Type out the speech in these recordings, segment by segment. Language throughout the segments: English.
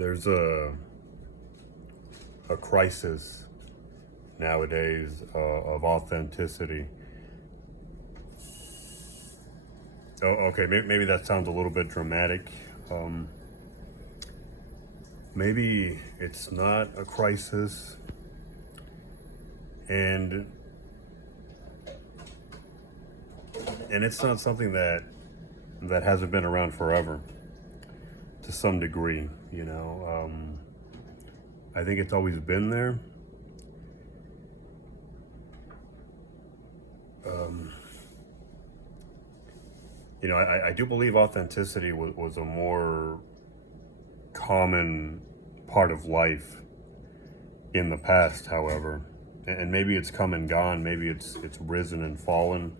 There's a crisis nowadays of authenticity. Oh, okay, maybe that sounds a little bit dramatic. Um, Maybe it's not a crisis, and it's not something that hasn't been around forever to some degree. I think it's always been there. Um, I do believe authenticity was a more common part of life in the past, however. And maybe it's come and gone, maybe it's risen and fallen.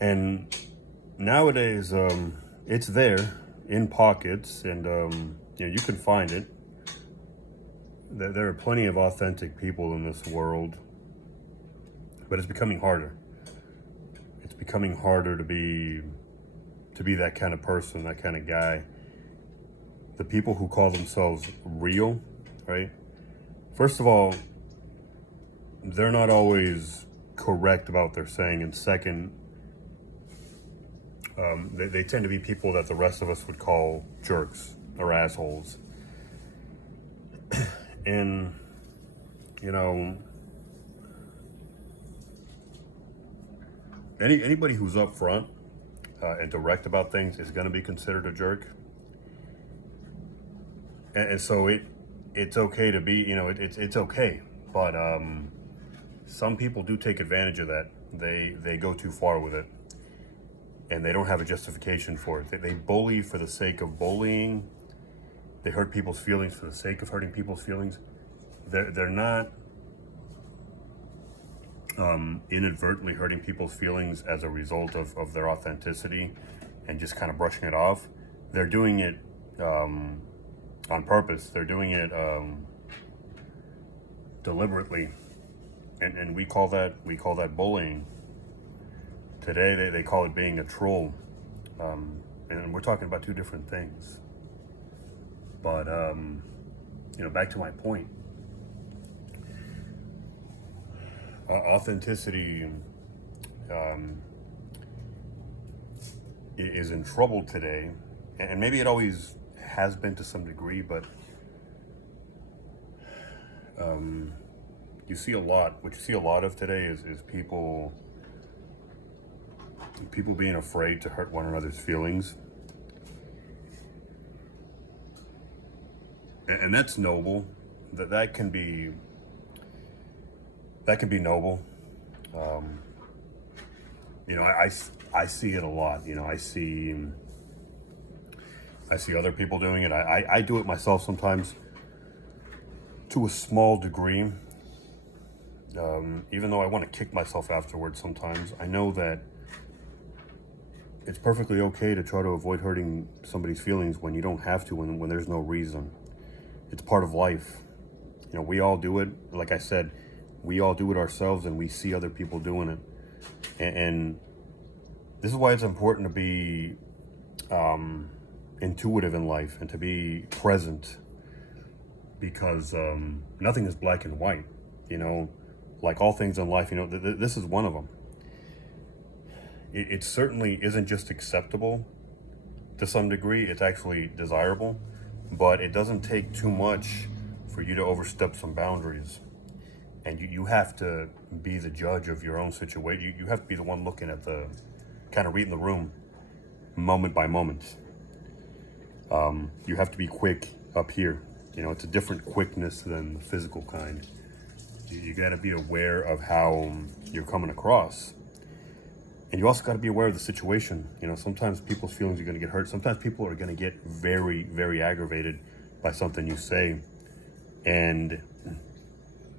And nowadays, it's there in pockets, and you can find it. There are plenty of authentic people in this world, but it's becoming harder. It's becoming harder to be that kind of person, that kind of guy. The people who call themselves real, right? First of all, they're not always correct about what they're saying, and second, they tend to be people that the rest of us would call jerks or assholes. And you know, anybody who's upfront and direct about things is going to be considered a jerk. And so it's okay to be, it's okay, but some people do take advantage of that. They go too far with it, and they don't have a justification for it. They bully for the sake of bullying. They hurt people's feelings for the sake of hurting people's feelings. They're not inadvertently hurting people's feelings as a result of their authenticity and just kind of brushing it off. They're doing it on purpose. They're doing it deliberately, and we call that bullying. Today they call it being a troll, and we're talking about two different things. But back to my point. Authenticity is in trouble today, and maybe it always has been to some degree, but you see a lot. What you see a lot of today is people being afraid to hurt one another's feelings, and that's noble. That can be noble. I see it a lot. I see other people doing it. I do it myself sometimes to a small degree. Even though I want to kick myself afterwards sometimes, I know that it's perfectly okay to try to avoid hurting somebody's feelings when you don't have to, when there's no reason. It's part of life. We all do it. Like I said, we all do it ourselves, and we see other people doing it. And this is why it's important to be intuitive in life and to be present, because nothing is black and white. Like all things in life, this is one of them. It certainly isn't just acceptable to some degree, it's actually desirable, but it doesn't take too much for you to overstep some boundaries. And you have to be the judge of your own situation. You have to be the one looking at kind of reading the room moment by moment. You have to be quick up here. It's a different quickness than the physical kind. You got to be aware of how you're coming across. And you also got to be aware of the situation. Sometimes people's feelings are going to get hurt. Sometimes people are going to get very, very aggravated by something you say. And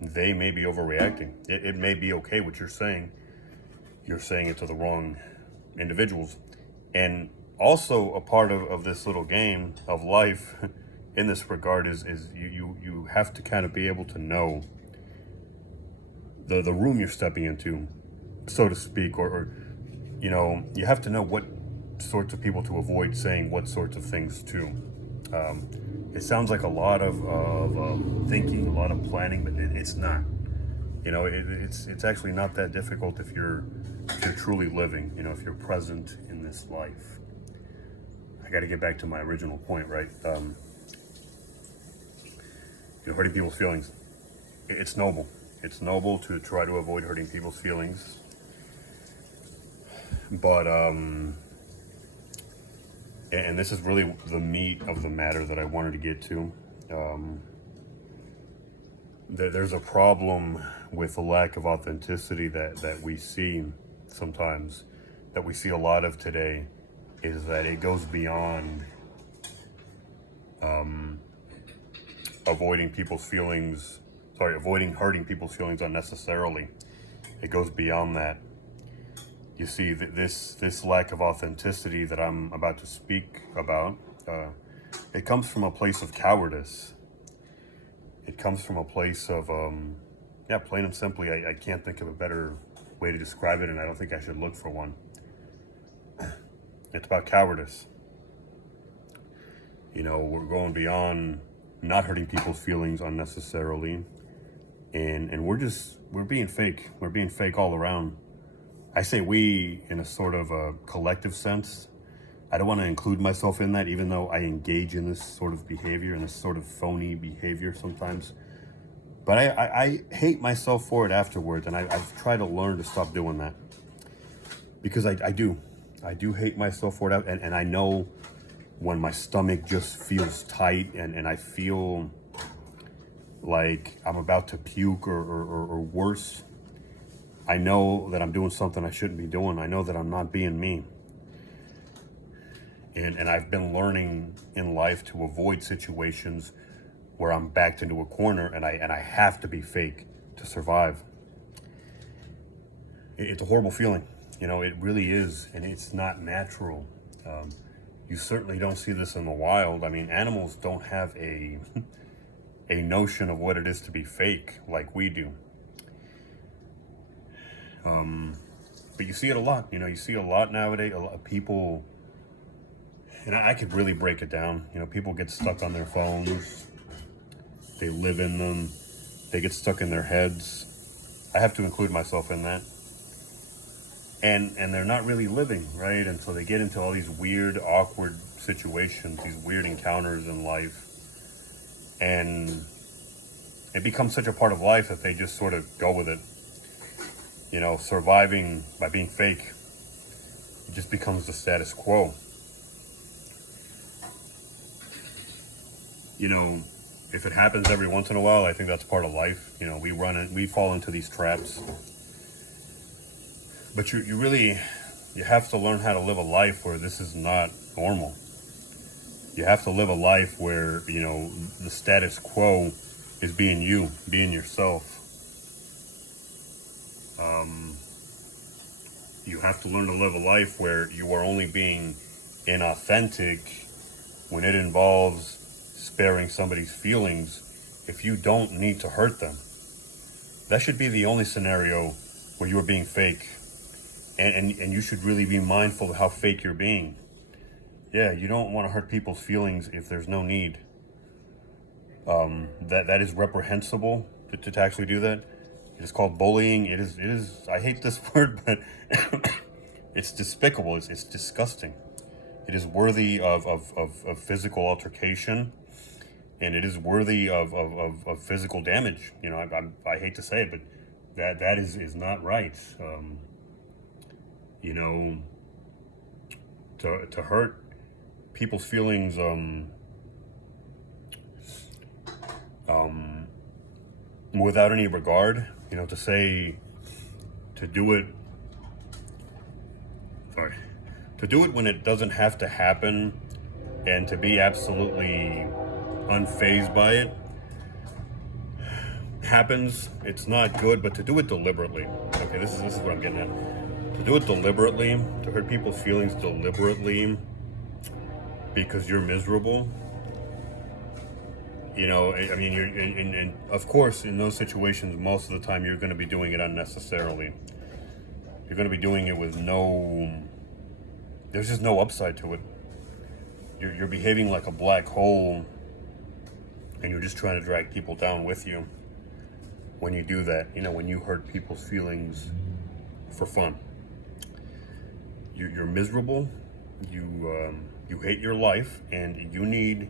they may be overreacting. It may be okay what you're saying. You're saying it to the wrong individuals. And also a part of this little game of life in this regard is you have to kind of be able to know the room you're stepping into, so to speak, or you have to know what sorts of people to avoid saying what sorts of things to. It sounds like a lot of thinking, a lot of planning, but it's not. You know, it's actually not that difficult if you're truly living. You know, if you're present in this life. I got to get back to my original point, right? You know, hurting people's feelings. It's noble. It's noble to try to avoid hurting people's feelings, but and this is really the meat of the matter that I wanted to get to. There's a problem with the lack of authenticity that we see sometimes, that we see a lot of today, is that it goes beyond avoiding people's feelings. Sorry, avoiding hurting people's feelings unnecessarily. It goes beyond that. You see, this lack of authenticity that I'm about to speak about, it comes from a place of cowardice. It comes from a place of, yeah, plain and simply, I can't think of a better way to describe it, and I don't think I should look for one. It's about cowardice. You know, we're going beyond not hurting people's feelings unnecessarily, and we're being fake. We're being fake all around. I say we in a sort of a collective sense. I don't want to include myself in that, even though I engage in this sort of behavior and this sort of phony behavior sometimes. But I hate myself for it afterwards, and I've tried to learn to stop doing that. Because I do hate myself for it, and I know when my stomach just feels tight and I feel like I'm about to puke or worse. I know that I'm doing something I shouldn't be doing. I know that I'm not being me. And I've been learning in life to avoid situations where I'm backed into a corner and I have to be fake to survive. It's a horrible feeling. You know, it really is, and it's not natural. You certainly don't see this in the wild. I mean, animals don't have a notion of what it is to be fake like we do. But you see it a lot. You know, you see a lot nowadays. A lot of people, and I could really break it down. You know, people get stuck on their phones. They live in them. They get stuck in their heads. I have to include myself in that. And they're not really living, right? And so they get into all these weird, awkward situations, these weird encounters in life. And it becomes such a part of life that they just sort of go with it. You know, surviving by being fake, it just becomes the status quo. You know, if it happens every once in a while, I think that's part of life. You know, we fall into these traps. But you have to learn how to live a life where this is not normal. You have to live a life where, you know, the status quo is being you, being yourself. You have to learn to live a life where you are only being inauthentic when it involves sparing somebody's feelings if you don't need to hurt them. That should be the only scenario where you are being fake. And you should really be mindful of how fake you're being. Yeah, you don't want to hurt people's feelings if there's no need. That is reprehensible to actually do that. It is called bullying. It is. I hate this word, but it's despicable. It's disgusting. It is worthy of physical altercation, and it is worthy of physical damage. You know, I hate to say it, but that is not right. You know, to hurt people's feelings without any regard, you know, to do it when it doesn't have to happen, and to be absolutely unfazed by it happens, it's not good. But to do it deliberately, okay, this is what I'm getting at. To do it deliberately, to hurt people's feelings deliberately because you're miserable, you know, I mean, you're, and of course, in those situations, most of the time, you're going to be doing it unnecessarily. You're going to be doing it with there's just no upside to it. you're behaving like a black hole, and you're just trying to drag people down with you when you do that. You know, when you hurt people's feelings for fun. You're miserable. You hate your life, and you need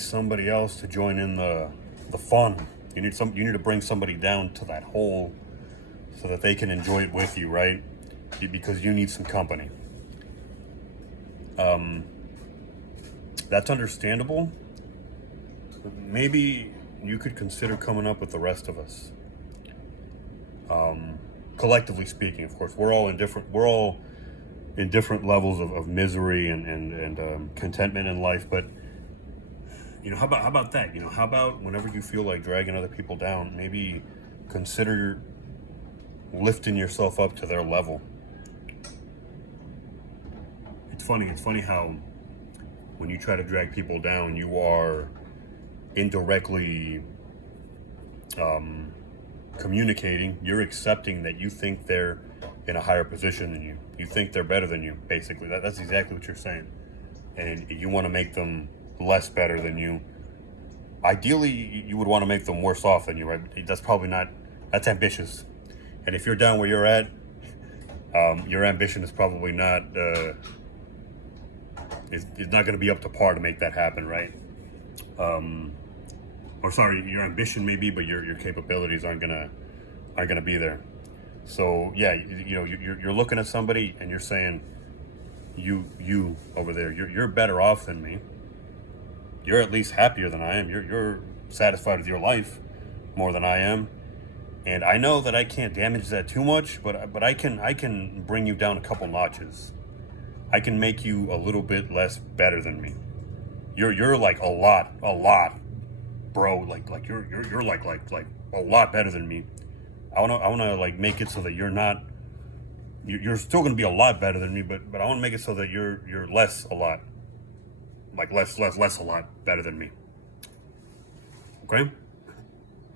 somebody else to join in the fun. You need to bring somebody down to that hole so that they can enjoy it with you, right? Because you need some company. That's understandable. Maybe you could consider coming up with the rest of us. Collectively speaking, of course, we're all in different levels of misery and contentment in life. But you know, how about that? You know, how about whenever you feel like dragging other people down, maybe consider lifting yourself up to their level. It's funny how when you try to drag people down, you are indirectly communicating. You're accepting that you think they're in a higher position than you. You think they're better than you, basically. That's exactly what you're saying. And you want to make them less better than you. Ideally, you would want to make them worse off than you, right? That's ambitious. And if you're down where you're at, your ambition is probably not, it's not going to be up to par to make that happen, right? Or sorry, your ambition may be, but your capabilities aren't gonna be there. So yeah, you know, you're looking at somebody and you're saying, you over there, you're better off than me. You're at least happier than I am. You're satisfied with your life more than I am. And I know that I can't damage that too much, but I can bring you down a couple notches. I can make you a little bit less better than me. You're like a lot, bro. Like you're like a lot better than me. I wanna like make it so that you're still gonna be a lot better than me, but I wanna make it so that you're less a lot, like less a lot better than me. Okay.